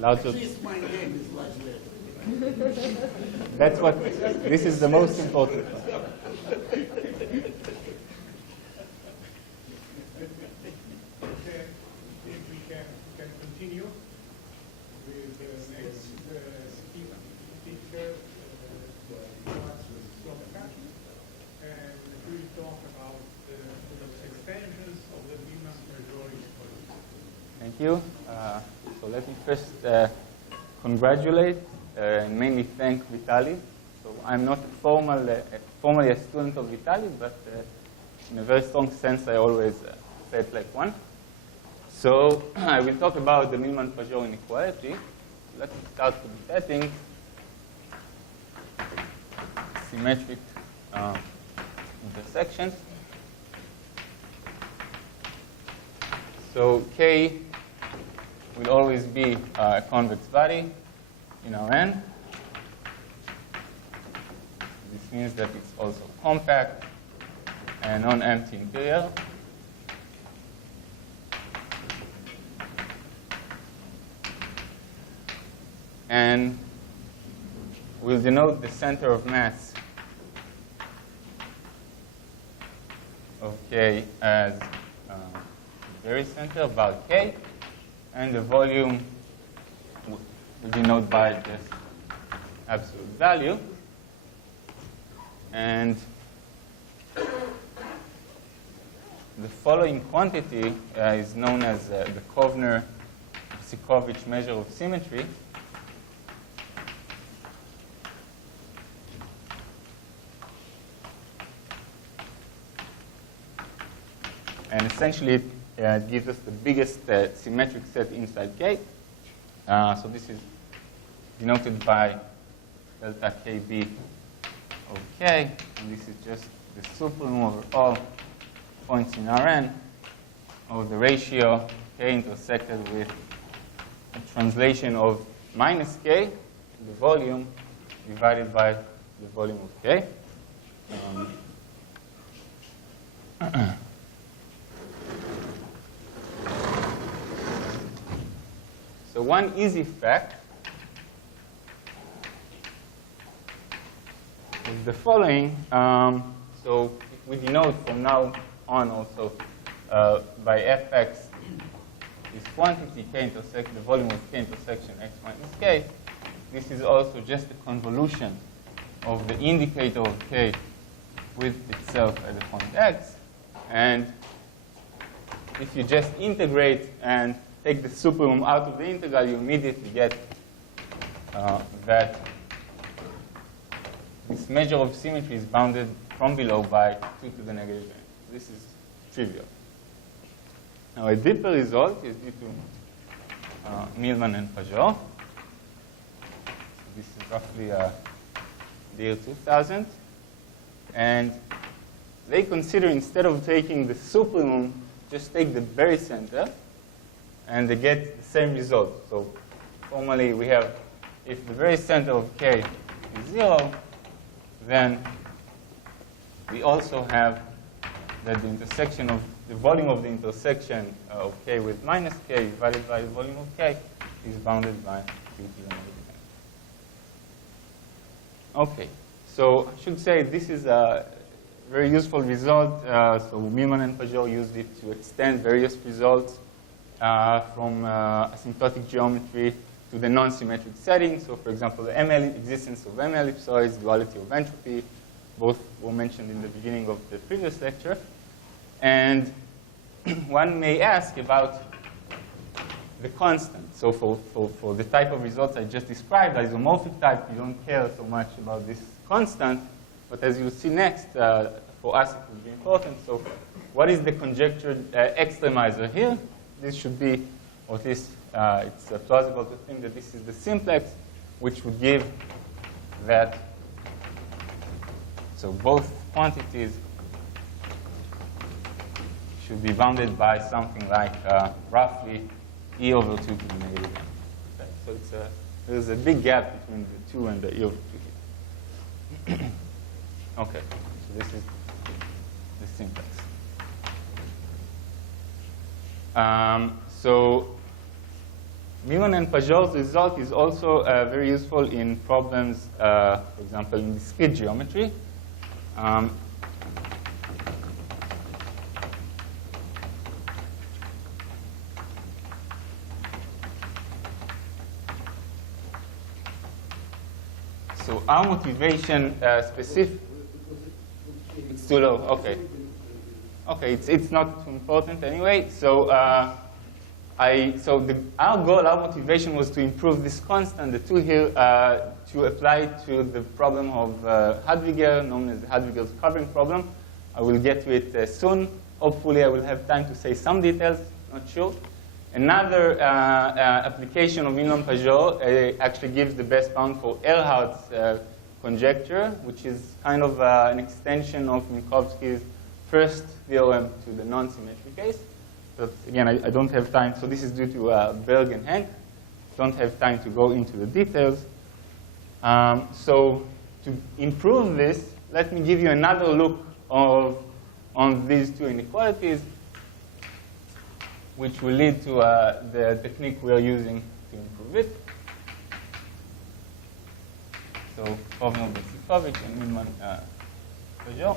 Larger. She's my name is much later. That's what, this is the most important one. If we can continue with the next speaker, Slomka, and we will talk about the extensions of the Milman-Pajor inequality. Thank you. So let me first congratulate and mainly thank Vitali. So I'm not formally a student of Vitali, but in a very strong sense, I always felt like one. So I will talk about the Milman-Pajor inequality. Let me start with setting symmetric intersections. So K will always be a convex body in Rn. This means that it's also compact and non-empty interior. And we'll denote the center of mass of K as the very center about K, and the volume we denote by this absolute value. And the following quantity is known as the Kovner-Sikovich measure of symmetry. And essentially, it gives us the biggest symmetric set inside K. So this is denoted by delta KB of K. And this is just the supremum over all points in Rn of the ratio K intersected with a translation of minus K, the volume, divided by the volume of K. So one easy fact is the following. So we denote from now on also by fx this quantity K intersect the volume of K intersection x minus K. This is also just a convolution of the indicator of K with itself at the point x. And if you just integrate and take the supremum out of the integral, you immediately get that this measure of symmetry is bounded from below by 2 to the negative n. This is trivial. Now, a deeper result is due to Milman and Pajor. This is roughly the year 2000. And they consider, instead of taking the supremum, just take the barycenter, and they get the same result. So formally, we have, if the barycenter of K is 0, then we also have that the intersection of the volume of the intersection of K with minus K divided by the volume of K is bounded by 2 to the negative n. Okay, so I should say this is a very useful result. So Milman and Pajor used it to extend various results from asymptotic geometry to the non-symmetric setting. So for example, the existence of M ellipsoids, duality of entropy, both were mentioned in the beginning of the previous lecture. And one may ask about the constant. So for the type of results I just described, isomorphic type, you don't care so much about this constant. But as you'll see next, for us it will be important. So what is the conjectured extremizer here? This should be, or at least it's plausible to think that this is the simplex, which would give that. So both quantities should be bounded by something like roughly e over 2 to the negative n. Okay, so there's a big gap between the 2 and the e over 2 here. Okay, so this is the simplex. So Milman-Pajor's result is also very useful in problems, for example, in discrete geometry. So our motivation specific, it's too low, okay. Okay, it's not too important anyway. So our goal, our motivation was to improve this constant, the 2 here, to apply to the problem of Hadwiger, known as the Hadwiger's covering problem. I will get to it soon. Hopefully, I will have time to say some details, not sure. Another application of Milman-Pajor actually gives the best bound for Earhart's conjecture, which is kind of an extension of Minkowski's first theorem to the non-symmetric case. But again, I don't have time. So this is due to Berg and Henk. Don't have time to go into the details. So to improve this, let me give you another look on these 2 inequalities, which will lead to the technique we are using to improve it. So Kovner-Besikovich and Milman-Pajor.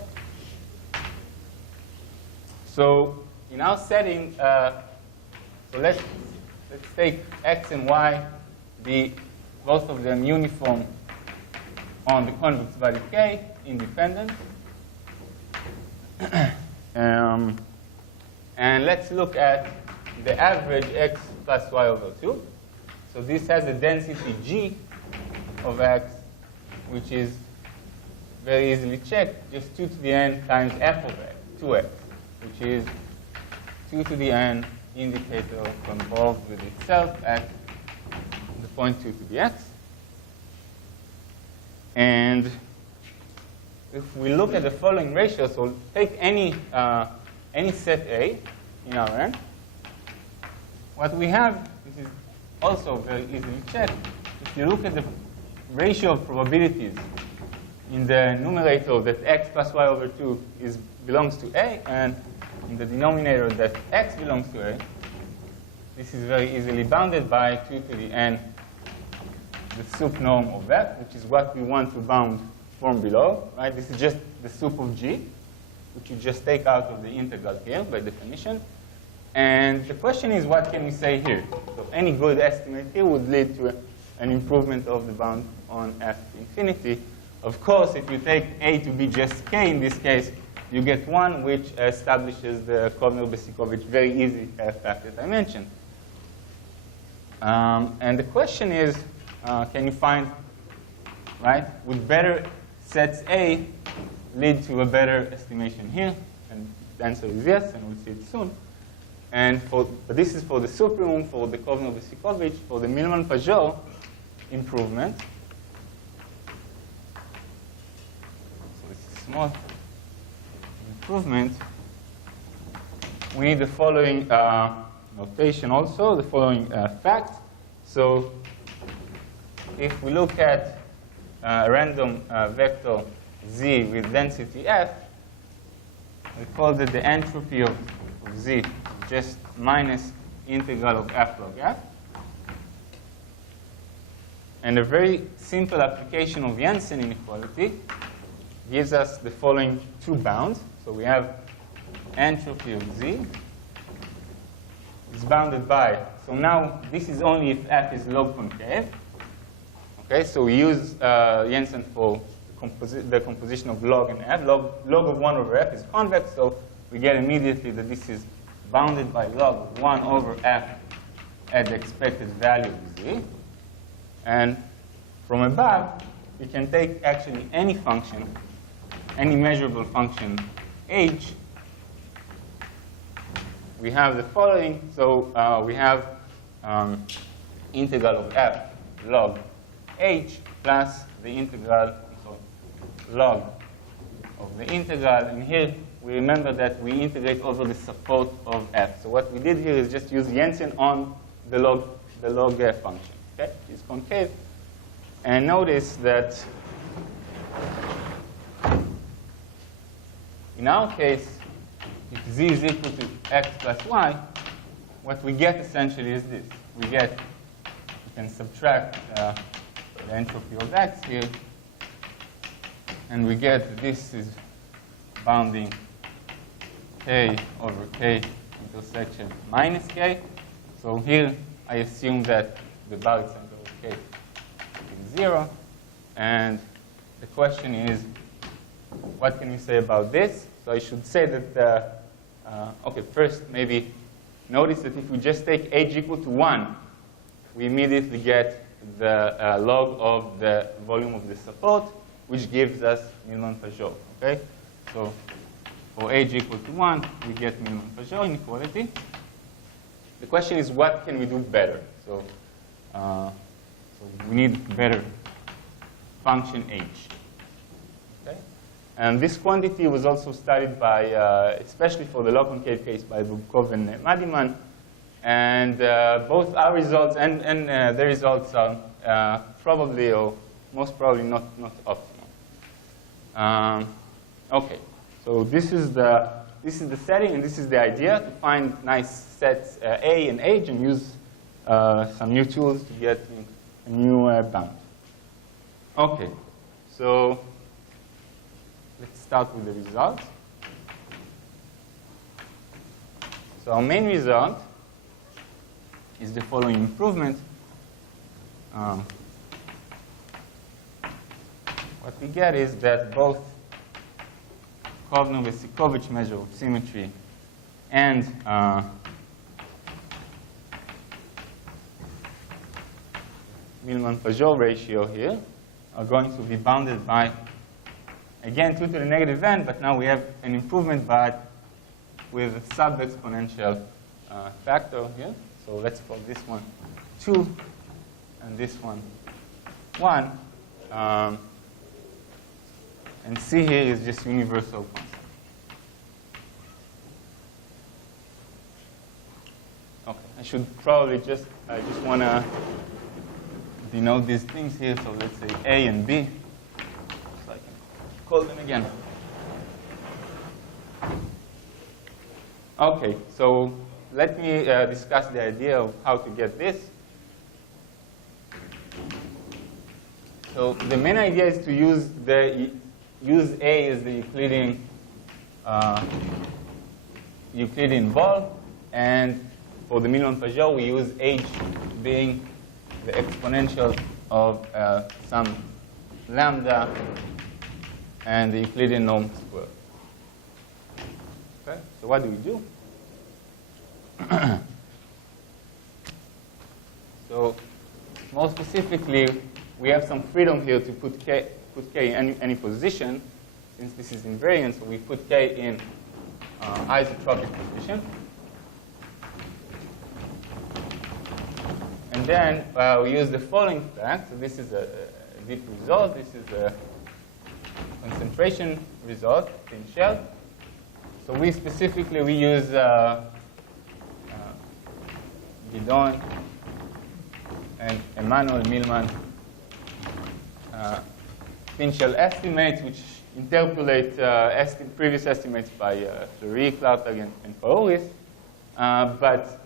So in our setting, so let's take x and y, be both of them uniform on the convex body K, independent. And let's look at the average x plus y over 2. So this has a density g of x, which is very easily checked, just 2 to the n times f of x, 2x, which is 2 to the n indicator convolved with itself at the point 2 to the x. And if we look at the following ratio, so take any set A in our N, what we have, this is also very easily checked. If you look at the ratio of probabilities in the numerator that x plus y over 2 belongs to A, and in the denominator that x belongs to A, this is very easily bounded by 2 to the n, the sup norm of f, which is what we want to bound from below, right? This is just the sup of g, which you just take out of the integral here by definition. And the question is, what can we say here? So any good estimate here would lead to an improvement of the bound on f infinity. Of course, if you take A to be just k in this case, you get 1, which establishes the Kovner-Besikovich very easy fact that I mentioned. And the question is, can you find, right, would better sets A lead to a better estimation here? And the answer is yes, and we'll see it soon. And but this is for the supremum, for the Kovner-Besikovich, for the Milman-Pajor improvement. So this is small improvement. We need the following notation also, the following fact. So if we look at a random vector z with density f, we call that the entropy of z just minus integral of f log f. And a very simple application of Jensen inequality gives us the following 2 bounds. So we have entropy of z is bounded by, so now this is only if f is log concave. Okay, so we use Jensen for the composition of log and f. Log of 1 over f is convex, so we get immediately that this is bounded by log of 1 over f at the expected value of z. And from above, we can take actually any function, any measurable function h. We have the following. So we have integral of f log h plus the integral, so log of the integral. And here we remember that we integrate over the support of f. So what we did here is just use Jensen on the log function. Okay, it's concave. And notice that in our case, if z is equal to x plus y, what we get essentially is this. We get can subtract the entropy of X here, and we get this is bounding K over K intersection minus K. So here I assume that the Barrett center of K is 0. And the question is, what can we say about this? So I should say that, okay, first maybe notice that if we just take h equal to 1, we immediately get the log of the volume of the support, which gives us Milman-Pajor. Okay? So for h equal to 1, we get Milman-Pajor inequality. The question is, what can we do better? So we need better function h. Okay? And this quantity was also studied by, especially for the low-concave case, by Bubkov and Madiman. And both our results and the results are probably, or most probably, not optimal. Okay, so this is the setting, and this is the idea, to find nice sets A and H and use some new tools to get a new bound. Okay, so let's start with the results. So our main result is the following improvement. What we get is that both Kovner-Vesikovich measure of symmetry and Milman-Pajor ratio here are going to be bounded by, again, 2 to the negative n, but now we have an improvement, but with a sub-exponential factor here. So let's call this one 2, and this one 1. And C here is just universal constant. Okay, I should probably just want to denote these things here. So let's say A and B, so I can call them again. Okay, so let me discuss the idea of how to get this. So the main idea is to use A as the Euclidean ball, and for the Milman-Pajor we use H being the exponential of some lambda and the Euclidean norm squared. Okay, so what do we do? So more specifically, we have some freedom here to put K in any position, since this is invariant, so we put K in isotropic position. And then we use the following fact. So this is a deep result. This is a concentration result, thin shell. So we specifically use Gidon and Emmanuel Milman thin shell estimates, which interpolate previous estimates by Fleury, Klartag, and Paouris. But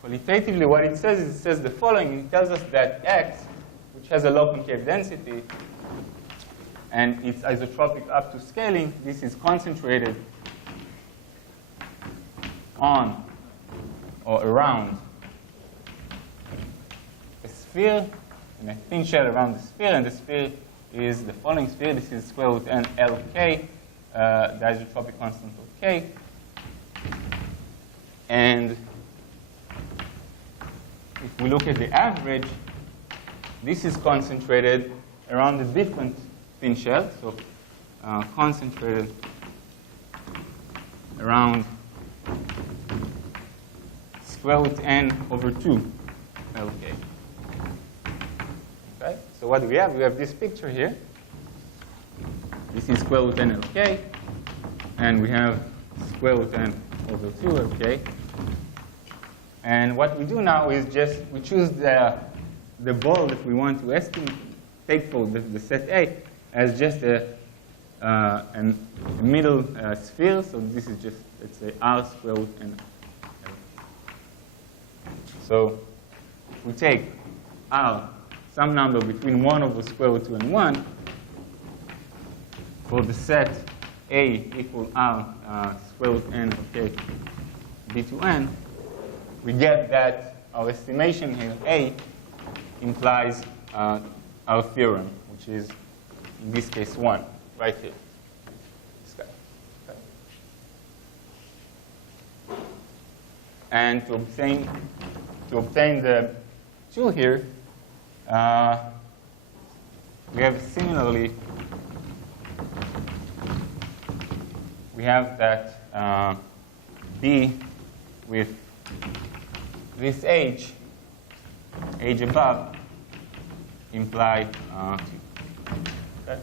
qualitatively, what it says is it says the following. It tells us that X, which has a low concave density, and it's isotropic up to scaling, this is concentrated on or around a sphere, and a thin shell around the sphere, and the sphere is the following sphere. This is square root n Lk, the isotropic constant of K. And if we look at the average, this is concentrated around a different thin shell, so concentrated around square root n over 2 Lk. Okay, so what do we have? We have this picture here. This is square root n Lk, and we have square root n over 2 Lk. And what we do now is just we choose the ball that we want to estimate, take for the set A as just a middle sphere. So this is just, let's say, R square root n. So if we take R, some number between 1 over square root 2 and 1, for the set A equal R square root n of k b to n, we get that our estimation here, A, implies our theorem, which is, in this case, 1, right here. This guy. Okay. And to obtain the 2 here, we have similarly, we have that B with this age above, imply 2. Okay?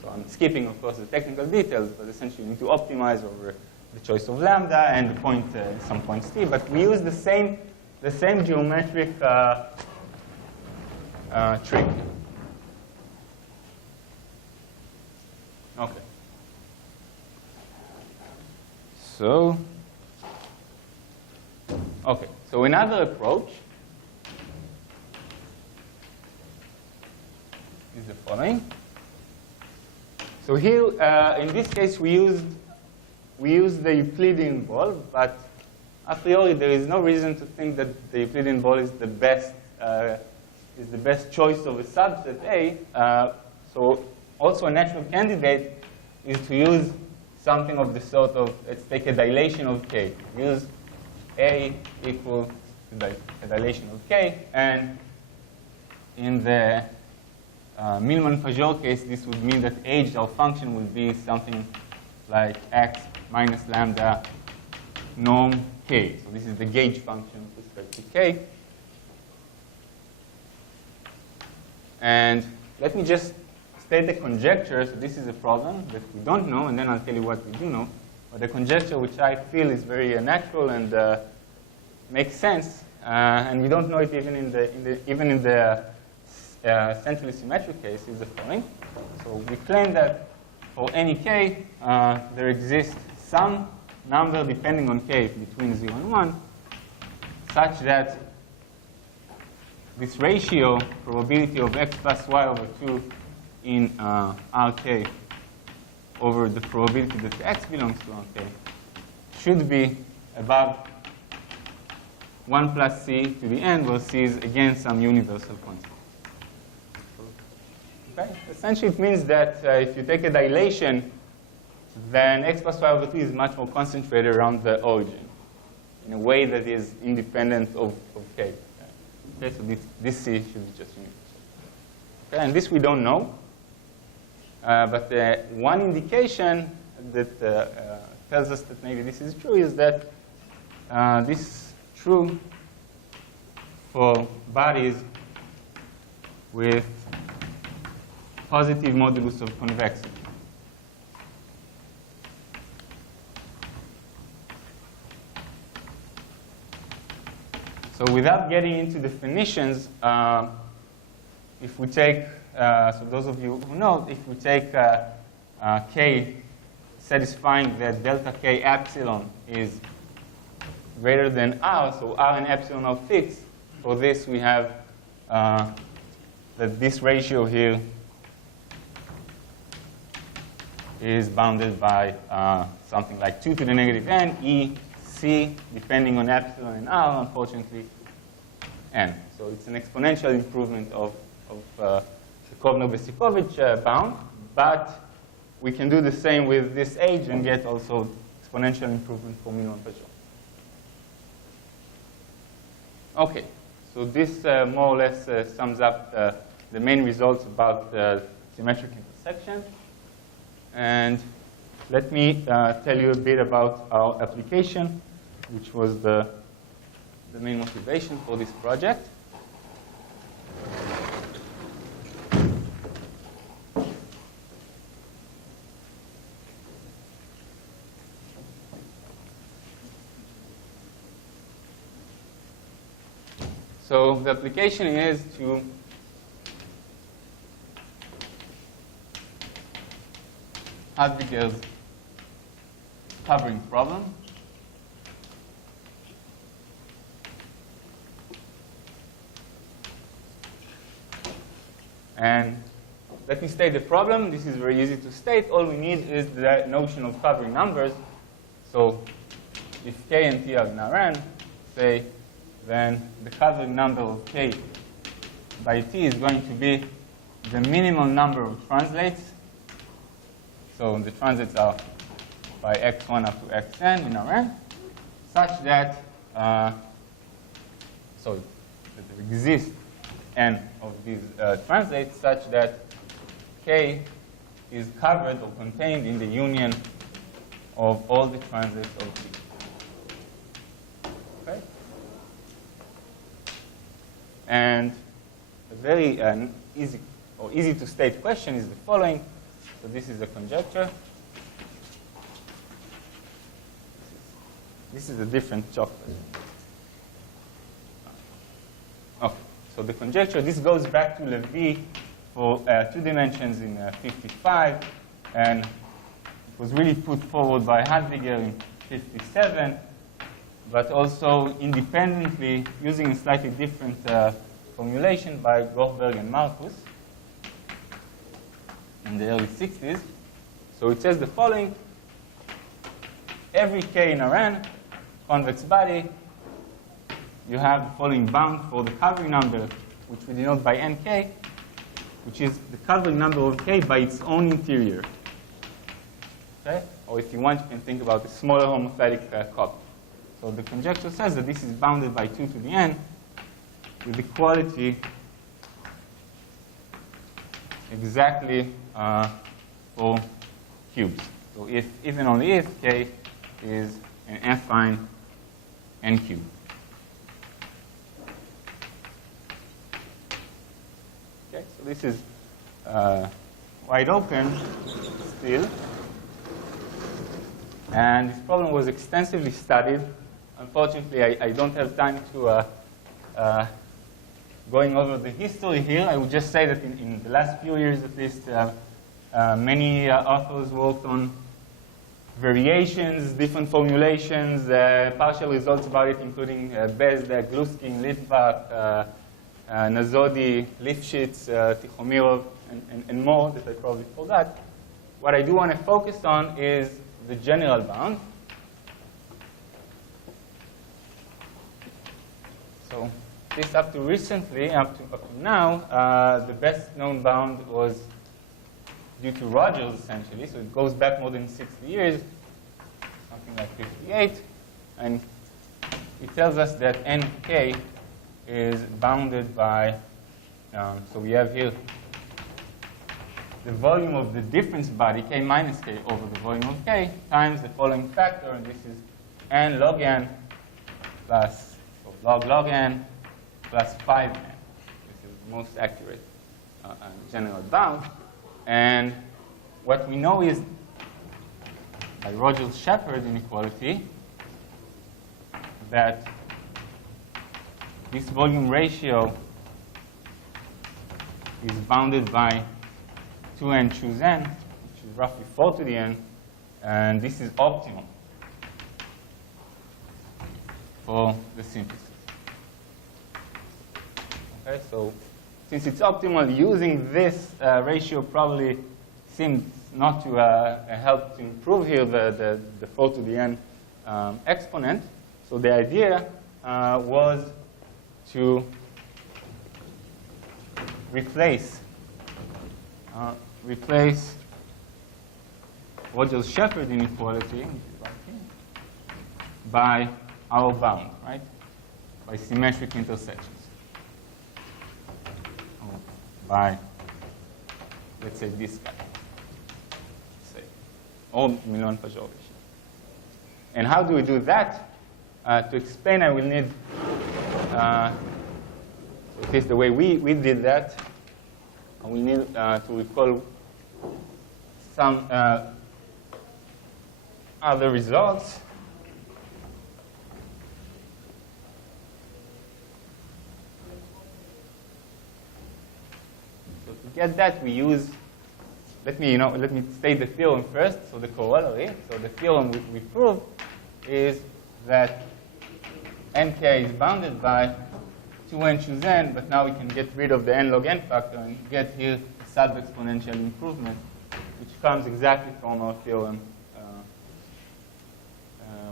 So I'm skipping, of course, the technical details, but essentially we need to optimize over the choice of lambda and the point, some points t. But we use the same geometric trick. Okay. So another approach is the following. So here, in this case, we use the Euclidean ball, but a priori there is no reason to think that the Euclidean ball is the best choice of a subset A. So also a natural candidate is to use something of the sort of, let's take a dilation of K. Use A equal to a dilation of K, and in the Milman-Pajor case, this would mean that h, our function, will be something like x minus lambda norm K. So this is the gauge function with respect to K. And let me just state the conjecture. So this is a problem that we don't know, and then I'll tell you what we do know. But the conjecture, which I feel is very natural and makes sense, and we don't know it even in the centrally symmetric case, is the following. So we claim that for any k, there exists some number depending on k between 0 and 1, such that this ratio, probability of x plus y over 2 in Rk over the probability that the x belongs to Rk, should be above 1 plus c to the n, where c is again some universal constant. Okay? Essentially, it means that if you take a dilation, then x plus y over 2 is much more concentrated around the origin in a way that is independent of k. Okay, so this c should be just universal. Okay, and this we don't know. But one indication that tells us that maybe this is true is that this is true for bodies with positive modulus of convexity. So without getting into definitions, if we take, so those of you who know, if we take k satisfying that delta k epsilon is greater than r, so r and epsilon are fixed, for this we have that this ratio here is bounded by something like 2 to the negative n, e, c, depending on epsilon and r, unfortunately, n. So it's an exponential improvement of the Kovner-Besikovich bound, but we can do the same with this h and get also exponential improvement for Milman-Pajor. Okay, so this more or less sums up the main results about symmetric intersection. And let me tell you a bit about our application, which was the main motivation for this project. So the application is to Heidegger's covering problem. And let me state the problem. This is very easy to state. All we need is the notion of covering numbers. So if k and t are in Rn, say, then the covering number of k by t is going to be the minimal number of translates. So the translates are by x1 up to xn in Rn, such that, so that there exists n of these translates such that k is covered or contained in the union of all the translates of t. Okay? And a very easy to state question is the following. So this is a conjecture. This is a different chocolate. Okay. So the conjecture, this goes back to Levy for 2 dimensions in 55, and it was really put forward by Hadwiger in 57, but also independently using a slightly different formulation by Goldberg and Marcus in the early 60s. So it says the following: every k in Rn, convex body, you have the following bound for the covering number, which we denote by nk, which is the covering number of k by its own interior. Okay? Or if you want, you can think about a smaller homothetic copy. So the conjecture says that this is bounded by 2 to the n with equality exactly for cubes. So if and only if k is an affine n cube. Okay, so this is wide open still. And this problem was extensively studied. Unfortunately, I don't have time to going over the history here. I would just say that in the last few years at least, many authors worked on variations, different formulations, partial results about it, including Bezda, Gluskin, Litvak, Nazodi, Lifshitz, Tikhomirov, and more that I probably forgot. What I do want to focus on is the general bound. So this up to recently, up to now, the best known bound was due to Rogers, essentially. So it goes back more than 60 years, something like 58. And it tells us that nk is bounded by, so we have here the volume of the difference body, k minus k, over the volume of k, times the following factor, and this is n log n plus log n plus 5n. This is the most accurate general bound. And what we know is, by Rogers-Shepard inequality, that this volume ratio is bounded by 2n choose n, which is roughly 4 to the n, and this is optimal for the synthesis. Okay, so since it's optimal, using this ratio probably seemed not to help to improve here the 4 to the n exponent. So the idea was to replace Rogers-Shepard inequality by our bound, right? By symmetric intersections. By, let's say, this guy. Or Milman-Pajor ratio. And how do we do that? To explain, I will need, at least the way we did that, I will need to recall some other results. So to get that, we use, let me state the theorem first, so the corollary. So the theorem we prove is that nk is bounded by 2n choose n, but now we can get rid of the n log n factor and get here a sub-exponential improvement, which comes exactly from our theorem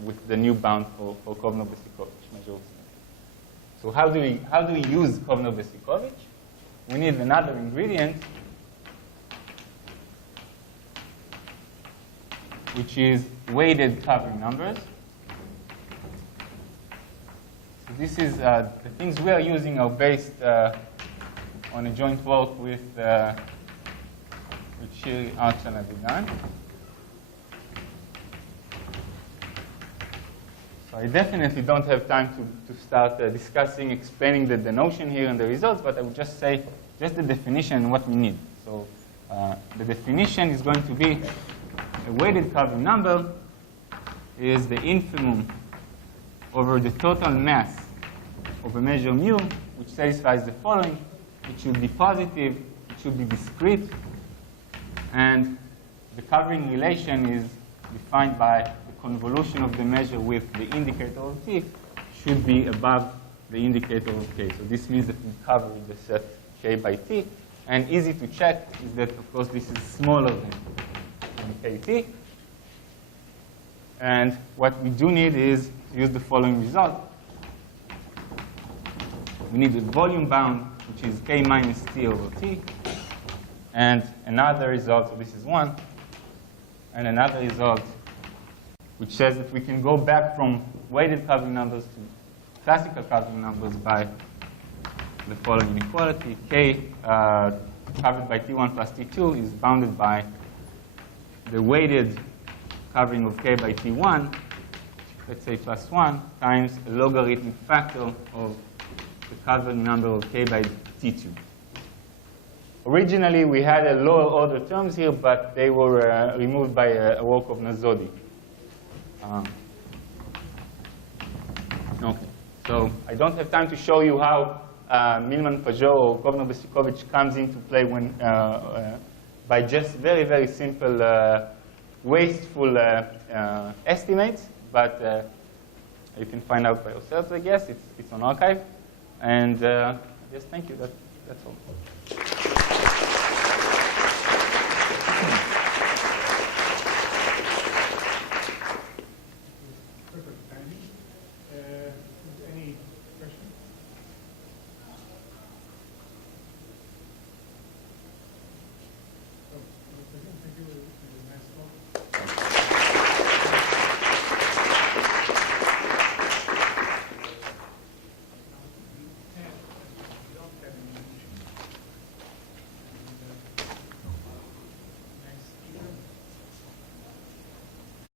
with the new bound for Kovner-Besikovich measure of strength. So how do we use Kovner-Besikovich? We need another ingredient, which is weighted covering numbers. So this is the things we are using are based on a joint work with Shiri, Arch, and Avidan. So I definitely don't have time to start discussing, explaining the notion here and the results, but I would just say just the definition and what we need. So the definition is going to be a weighted covering number is the infimum over the total mass of a measure mu, which satisfies the following. It should be positive, it should be discrete, and the covering relation is defined by the convolution of the measure with the indicator of t should be above the indicator of k. So this means that we cover the set k by t. And easy to check is that, of course, this is smaller than kt. And what we do need is to use the following result. We need a volume bound, which is k minus t over t. And another result, so this is 1. And another result, which says that we can go back from weighted covering numbers to classical covering numbers by the following inequality. K covered by T1 plus T2 is bounded by the weighted covering of K by T1, let's say plus 1, times a logarithmic factor of the covering number of K by T2. Originally, we had a lower order terms here, but they were removed by a work of Nazodi. Okay, so I don't have time to show you how Milman-Pajor or Kovner-Besikovich comes into play when by just very, very simple, wasteful estimates, but you can find out by yourselves, I guess. It's on archive. And yes, thank you. That's all.